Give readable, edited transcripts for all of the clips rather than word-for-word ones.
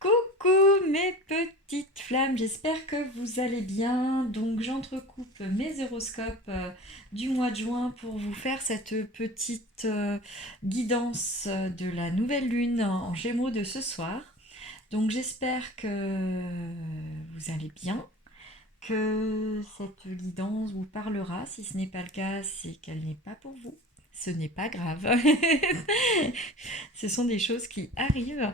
Coucou mes petites flammes, j'espère que vous allez bien. Donc j'entrecoupe mes horoscopes du mois de juin pour vous faire cette petite guidance de la nouvelle lune en Gémeaux de ce soir. Donc j'espère que vous allez bien, que cette guidance vous parlera. Si ce n'est pas le cas, c'est qu'elle n'est pas pour vous. Ce n'est pas grave. Ce sont des choses qui arrivent.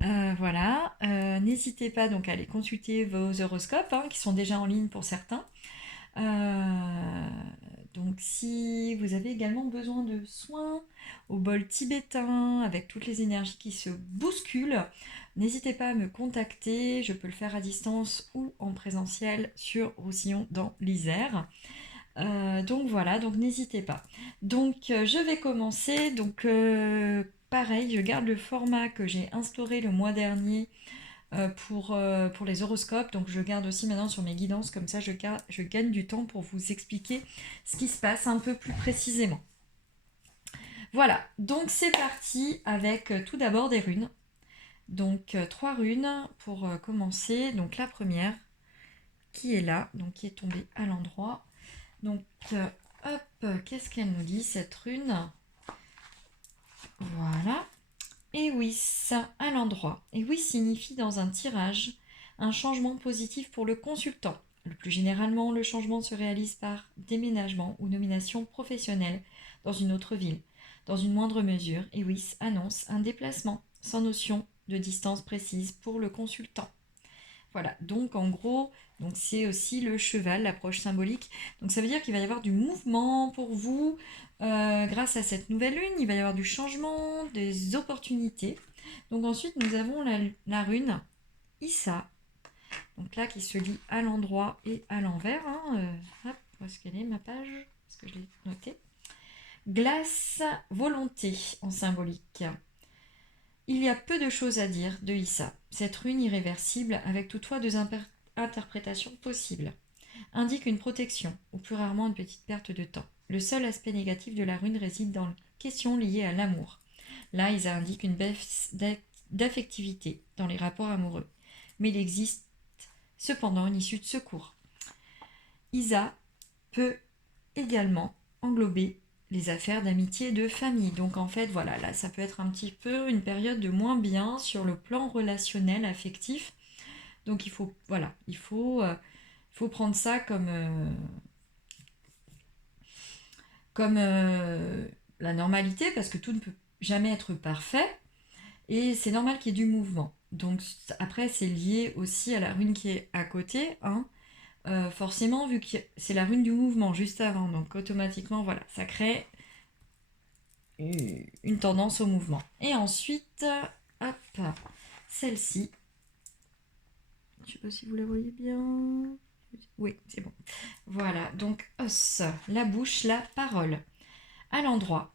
Voilà. N'hésitez pas donc à aller consulter vos horoscopes, hein, qui sont déjà en ligne pour certains. Euh, donc si vous avez également besoin de soins au bol tibétain avec toutes les énergies qui se bousculent, n'hésitez pas à me contacter. Je peux le faire à distance ou en présentiel sur Roussillon dans l'Isère. Donc voilà, donc n'hésitez pas. Donc je vais commencer. Donc pareil, je garde le format que j'ai instauré le mois dernier pour les horoscopes. Donc je garde aussi maintenant sur mes guidances, comme ça je gagne du temps pour vous expliquer ce qui se passe un peu plus précisément. Voilà, donc c'est parti avec tout d'abord des runes. Donc trois runes pour commencer. Donc la première qui est là, donc qui est tombée à l'endroit. Donc hop, qu'est-ce qu'elle nous dit cette rune? Voilà. Et oui, ça à l'endroit. Et oui signifie dans un tirage un changement positif pour le consultant. Le plus généralement, le changement se réalise par déménagement ou nomination professionnelle dans une autre ville. Dans une moindre mesure, EWIS annonce un déplacement sans notion de distance précise pour le consultant. Voilà, donc en gros, donc c'est aussi le cheval, l'approche symbolique. Donc ça veut dire qu'il va y avoir du mouvement pour vous grâce à cette nouvelle lune. Il va y avoir du changement, des opportunités. Donc ensuite, nous avons la rune Issa. Donc là, qui se lit à l'endroit et à l'envers. Hein. Hop, où est-ce qu'elle est ma page? Est-ce que je l'ai notée? Glace, volonté en symbolique. Il y a peu de choses à dire de Issa, cette rune irréversible, avec toutefois deux interprétations possibles, indique une protection, ou plus rarement une petite perte de temps. Le seul aspect négatif de la rune réside dans les questions liées à l'amour. Là, Isa indique une baisse d'affectivité dans les rapports amoureux. Mais il existe cependant une issue de secours. Isa peut également englober les affaires d'amitié et de famille. Donc en fait, voilà, là, ça peut être un petit peu une période de moins bien sur le plan relationnel, affectif. Donc il faut, voilà, il faut prendre ça comme la normalité, parce que tout ne peut jamais être parfait. Et c'est normal qu'il y ait du mouvement. Donc après, c'est lié aussi à la rune qui est à côté, hein. Forcément, vu que c'est la rune du mouvement juste avant, donc automatiquement, voilà, ça crée une tendance au mouvement. Et ensuite, hop, celle-ci. Je ne sais pas si vous la voyez bien. Oui, c'est bon. Voilà, donc os, la bouche, la parole. À l'endroit.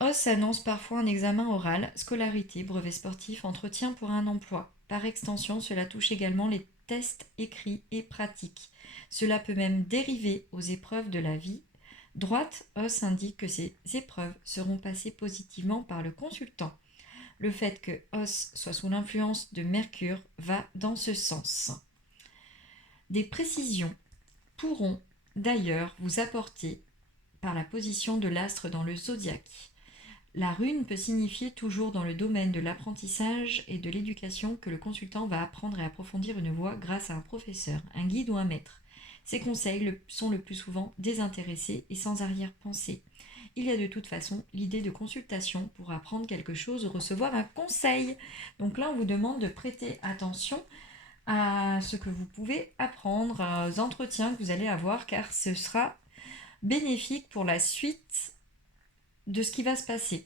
Os annonce parfois un examen oral, scolarité, brevet sportif, entretien pour un emploi. Par extension, cela touche également les tests écrits et pratiques. Cela peut même dériver aux épreuves de la vie. Droite, os indique que ces épreuves seront passées positivement par le consultant. Le fait que os soit sous l'influence de Mercure va dans ce sens. Des précisions pourront d'ailleurs vous apporter par la position de l'astre dans le zodiaque. La rune peut signifier toujours dans le domaine de l'apprentissage et de l'éducation que le consultant va apprendre et approfondir une voie grâce à un professeur, un guide ou un maître. Ces conseils sont le plus souvent désintéressés et sans arrière-pensée. Il y a de toute façon l'idée de consultation pour apprendre quelque chose ou recevoir un conseil. Donc là, on vous demande de prêter attention à ce que vous pouvez apprendre, aux entretiens que vous allez avoir, car ce sera bénéfique pour la suite de ce qui va se passer.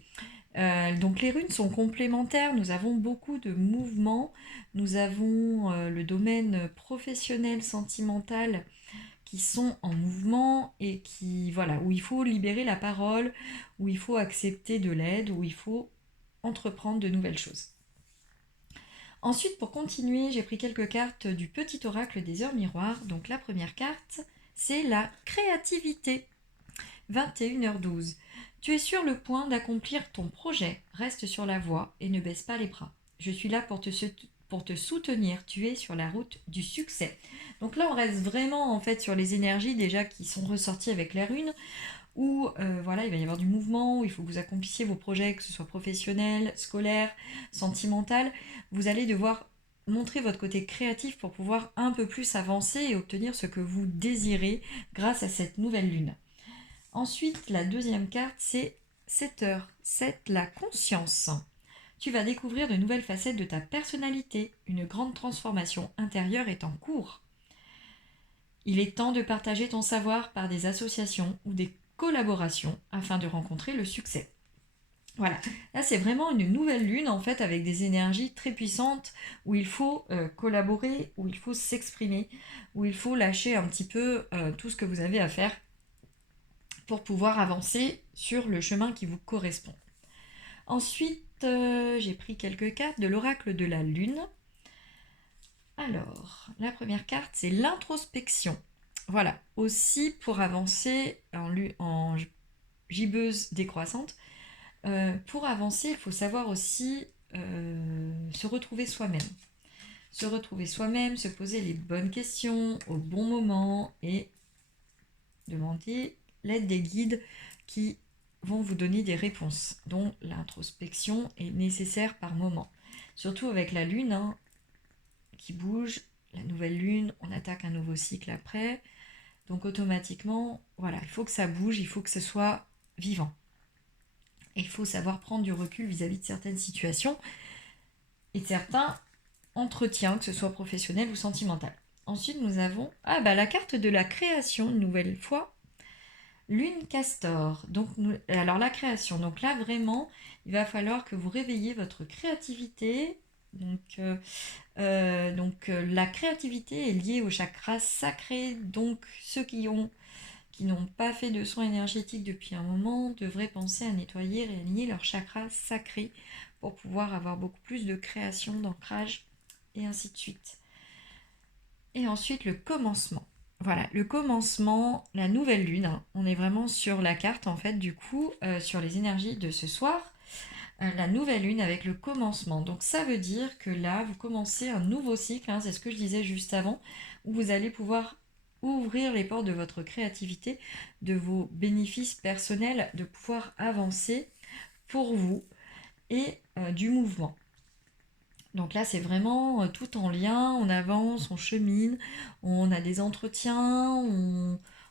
Donc les runes sont complémentaires, nous avons beaucoup de mouvements, nous avons le domaine professionnel, sentimental qui sont en mouvement et qui, voilà, où il faut libérer la parole, où il faut accepter de l'aide, où il faut entreprendre de nouvelles choses. Ensuite, pour continuer, j'ai pris quelques cartes du petit oracle des heures miroirs. Donc la première carte, c'est la créativité. 21h12. Tu es sur le point d'accomplir ton projet. Reste sur la voie et ne baisse pas les bras. Je suis là pour te soutenir. Tu es sur la route du succès. Donc là, on reste vraiment en fait sur les énergies déjà qui sont ressorties avec la rune, où voilà, il va y avoir du mouvement, où il faut que vous accomplissiez vos projets, que ce soit professionnel, scolaire, sentimental. Vous allez devoir montrer votre côté créatif pour pouvoir un peu plus avancer et obtenir ce que vous désirez grâce à cette nouvelle lune. Ensuite, la deuxième carte, c'est 7h. 7, la conscience. Tu vas découvrir de nouvelles facettes de ta personnalité. Une grande transformation intérieure est en cours. Il est temps de partager ton savoir par des associations ou des collaborations afin de rencontrer le succès. Voilà, là c'est vraiment une nouvelle lune en fait avec des énergies très puissantes où il faut collaborer, où il faut s'exprimer, où il faut lâcher un petit peu tout ce que vous avez à faire pour pouvoir avancer sur le chemin qui vous correspond. Ensuite, j'ai pris quelques cartes de l'oracle de la lune. Alors, la première carte, c'est l'introspection. Voilà, aussi pour avancer en gibbeuse décroissante, pour avancer, il faut savoir aussi se retrouver soi-même. Se retrouver soi-même, se poser les bonnes questions au bon moment et demander l'aide des guides qui vont vous donner des réponses, dont l'introspection est nécessaire par moment. Surtout avec la lune qui bouge, la nouvelle lune, on attaque un nouveau cycle après. Donc automatiquement, voilà, il faut que ça bouge, il faut que ce soit vivant. Et il faut savoir prendre du recul vis-à-vis de certaines situations et de certains entretiens, que ce soit professionnel ou sentimental. Ensuite, nous avons la carte de la création, une nouvelle fois. Lune Castor. Donc, alors la création. Donc là, vraiment, il va falloir que vous réveillez votre créativité. Donc, la créativité est liée au chakra sacré. Donc, ceux qui n'ont pas fait de soins énergétiques depuis un moment devraient penser à nettoyer, réaligner leur chakra sacré pour pouvoir avoir beaucoup plus de création, d'ancrage et ainsi de suite. Et ensuite, le commencement. Voilà, le commencement, la nouvelle lune. On est vraiment sur la carte, en fait, du coup, sur les énergies de ce soir. La nouvelle lune avec le commencement. Donc, ça veut dire que là, vous commencez un nouveau cycle, c'est ce que je disais juste avant, où vous allez pouvoir ouvrir les portes de votre créativité, de vos bénéfices personnels, de pouvoir avancer pour vous et du mouvement. Donc là, c'est vraiment tout en lien, on avance, on chemine, on a des entretiens,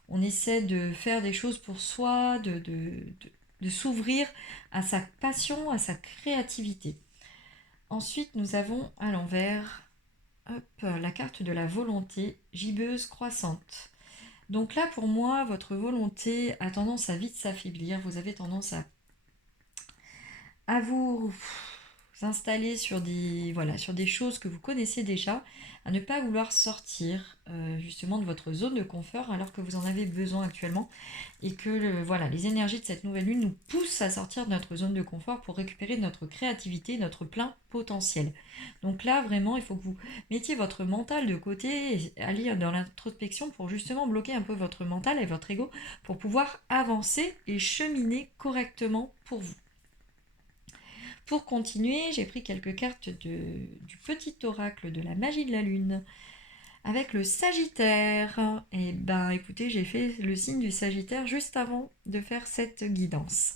on essaie de faire des choses pour soi, de s'ouvrir à sa passion, à sa créativité. Ensuite, nous avons à l'envers la carte de la volonté, gibbeuse croissante. Donc là, pour moi, votre volonté a tendance à vite s'affaiblir, vous avez tendance à vous installer sur des choses que vous connaissez déjà, à ne pas vouloir sortir justement de votre zone de confort alors que vous en avez besoin actuellement et que les énergies de cette nouvelle lune nous poussent à sortir de notre zone de confort pour récupérer notre créativité, notre plein potentiel. Donc là vraiment il faut que vous mettiez votre mental de côté et alliez dans l'introspection pour justement bloquer un peu votre mental et votre ego pour pouvoir avancer et cheminer correctement pour vous. Pour continuer, j'ai pris quelques cartes du petit oracle de la magie de la lune avec le Sagittaire. Et écoutez, j'ai fait le signe du Sagittaire juste avant de faire cette guidance.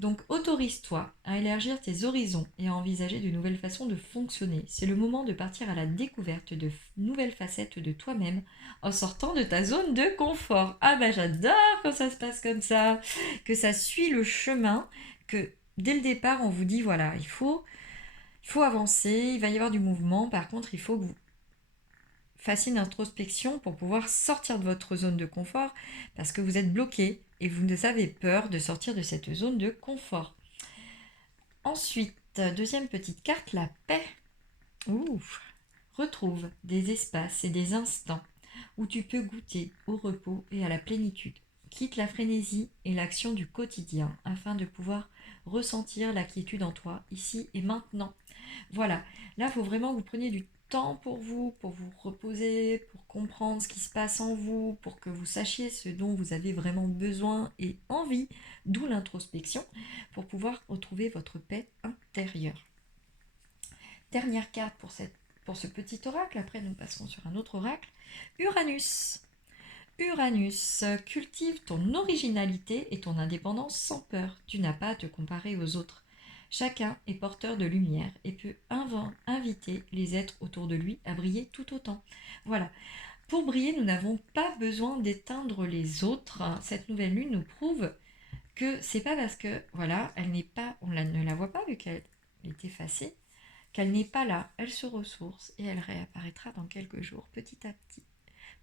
Donc autorise-toi à élargir tes horizons et à envisager de nouvelles façons de fonctionner. C'est le moment de partir à la découverte de nouvelles facettes de toi-même en sortant de ta zone de confort. J'adore quand ça se passe comme ça, que ça suit le chemin, que dès le départ on vous dit voilà, il faut avancer, il va y avoir du mouvement, par contre il faut que vous fassiez une introspection pour pouvoir sortir de votre zone de confort parce que vous êtes bloqué et vous avez peur de sortir de cette zone de confort. Ensuite, deuxième petite carte, la paix. Retrouve des espaces et des instants où tu peux goûter au repos et à la plénitude. Quitte la frénésie et l'action du quotidien afin de pouvoir ressentir la quiétude en toi, ici et maintenant. Voilà, là, il faut vraiment que vous preniez du temps pour vous reposer, pour comprendre ce qui se passe en vous, pour que vous sachiez ce dont vous avez vraiment besoin et envie, d'où l'introspection, pour pouvoir retrouver votre paix intérieure. Dernière carte pour cette pour ce petit oracle. Après, nous passerons sur un autre oracle. Uranus. Uranus, cultive ton originalité et ton indépendance sans peur. Tu n'as pas à te comparer aux autres. Chacun est porteur de lumière et peut inviter les êtres autour de lui à briller tout autant. Voilà. Pour briller, nous n'avons pas besoin d'éteindre les autres. Cette nouvelle lune nous prouve que c'est pas parce que, voilà, elle n'est pas, ne la voit pas vu qu'elle est effacée, qu'elle n'est pas là. Elle se ressource et elle réapparaîtra dans quelques jours, petit à petit,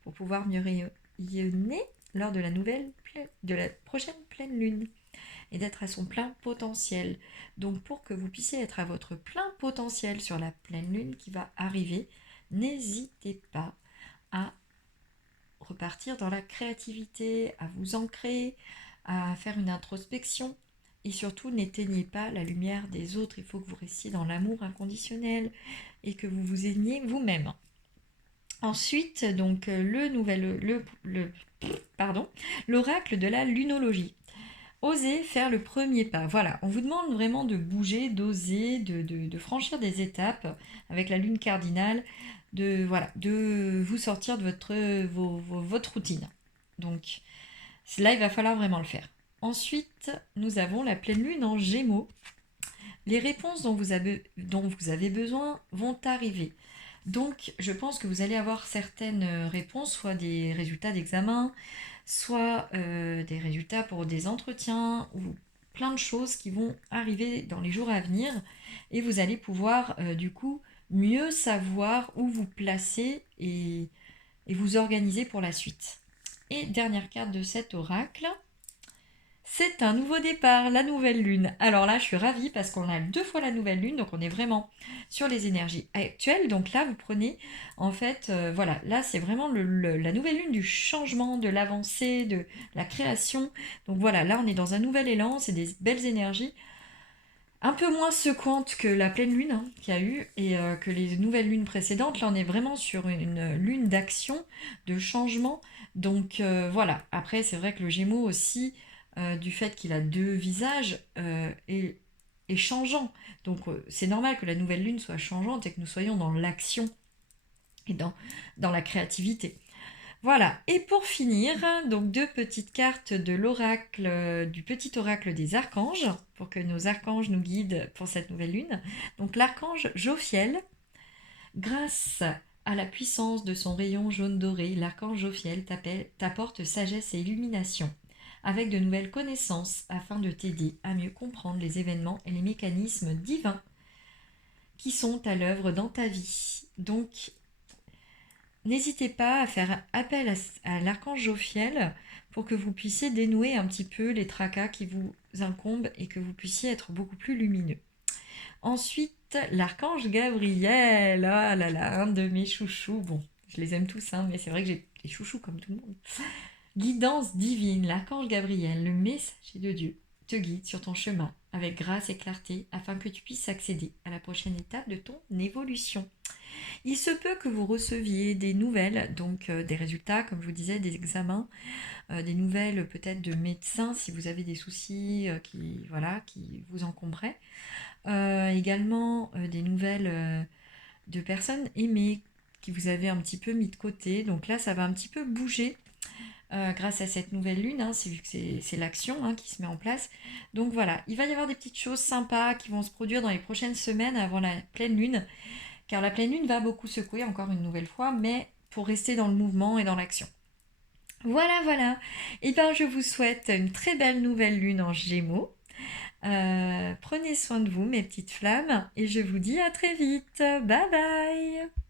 pour pouvoir mieux rayonner lors de la prochaine pleine lune et d'être à son plein potentiel. Donc pour que vous puissiez être à votre plein potentiel sur la pleine lune qui va arriver, n'hésitez pas à repartir dans la créativité, à vous ancrer, à faire une introspection. Et surtout, n'éteignez pas la lumière des autres. Il faut que vous restiez dans l'amour inconditionnel et que vous vous aimiez vous-même. Ensuite, donc, l'oracle de la lunologie. Osez faire le premier pas. Voilà, on vous demande vraiment de bouger, d'oser, de franchir des étapes avec la lune cardinale, de vous sortir de votre routine. Donc là, il va falloir vraiment le faire. Ensuite, nous avons la pleine lune en Gémeaux. Les réponses dont vous avez besoin vont arriver. Donc, je pense que vous allez avoir certaines réponses, soit des résultats d'examen, soit des résultats pour des entretiens, ou plein de choses qui vont arriver dans les jours à venir. Et vous allez pouvoir, du coup, mieux savoir où vous placer et vous organiser pour la suite. Et dernière carte de cet oracle, c'est un nouveau départ, la nouvelle lune. Alors là, je suis ravie parce qu'on a 2 fois la nouvelle lune, donc on est vraiment sur les énergies actuelles. Donc là, vous prenez, en fait, voilà, là, c'est vraiment la nouvelle lune du changement, de l'avancée, de la création. Donc voilà, là, on est dans un nouvel élan, c'est des belles énergies. Un peu moins secouantes que la pleine lune qu'il y a eu et que les nouvelles lunes précédentes. Là, on est vraiment sur une lune d'action, de changement. Donc voilà, après, c'est vrai que le Gémeaux aussi, du fait qu'il a 2 visages, est changeant. Donc c'est normal que la nouvelle lune soit changeante et que nous soyons dans l'action et dans la créativité. Voilà, et pour finir, donc 2 petites cartes de l'oracle, du petit oracle des archanges, pour que nos archanges nous guident pour cette nouvelle lune. Donc l'archange Jophiel, grâce à la puissance de son rayon jaune doré, l'archange Jophiel t'apporte sagesse et illumination, avec de nouvelles connaissances afin de t'aider à mieux comprendre les événements et les mécanismes divins qui sont à l'œuvre dans ta vie. Donc, n'hésitez pas à faire appel à l'archange Jophiel pour que vous puissiez dénouer un petit peu les tracas qui vous incombent et que vous puissiez être beaucoup plus lumineux. Ensuite, l'archange Gabriel, ah là là, un de mes chouchous. Bon, je les aime tous, mais c'est vrai que j'ai des chouchous comme tout le monde. Guidance divine, l'archange Gabriel, le messager de Dieu, te guide sur ton chemin avec grâce et clarté afin que tu puisses accéder à la prochaine étape de ton évolution. Il se peut que vous receviez des nouvelles, donc des résultats, comme je vous disais, des examens, des nouvelles peut-être de médecins si vous avez des soucis qui vous encombraient. Également des nouvelles de personnes aimées qui vous avez un petit peu mis de côté. Donc là, ça va un petit peu bouger grâce à cette nouvelle lune, c'est vu que c'est l'action qui se met en place. Donc voilà, il va y avoir des petites choses sympas qui vont se produire dans les prochaines semaines avant la pleine lune, car la pleine lune va beaucoup secouer encore une nouvelle fois, mais pour rester dans le mouvement et dans l'action. Voilà. Et bien je vous souhaite une très belle nouvelle lune en Gémeaux. Prenez soin de vous, mes petites flammes, et je vous dis à très vite. Bye bye!